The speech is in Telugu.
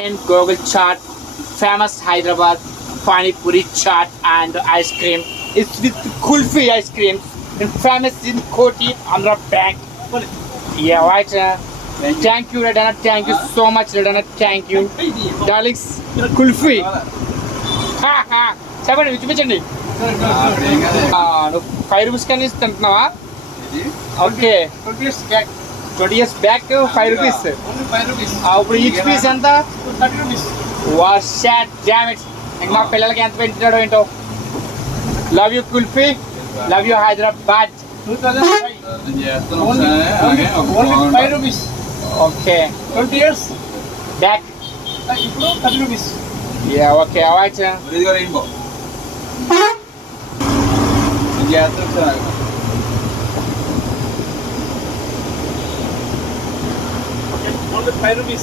And Google chaat, famous Hyderabad Pani Puri chaat and ice cream. It's with kulfi ice cream. And famous in Koti, Andhra Bank. Yeah, right. Thank you, Redana. Thank you so much, Redana. Thank you. Darlings, kulfi. Ha ha. చెప్పండి చూపించండి నువ్వు 5 రూపీస్ కానీ తింటున్నావా ఓకే 20 years బ్యాక్ 5 రూపీస్ ఇప్పుడు ఈచ్ పీస్ ఎంత 30 రూపీస్ వాష్ డామ్ ఇట్ ఇంకా పిల్లలకి ఎంత పెట్టాడో ఏంటో love you kulfi love you Hyderabad 2005 only 5 rupees okay 20 years back ఇప్పుడు 30 rupees yeah okay alright only 5 rupees.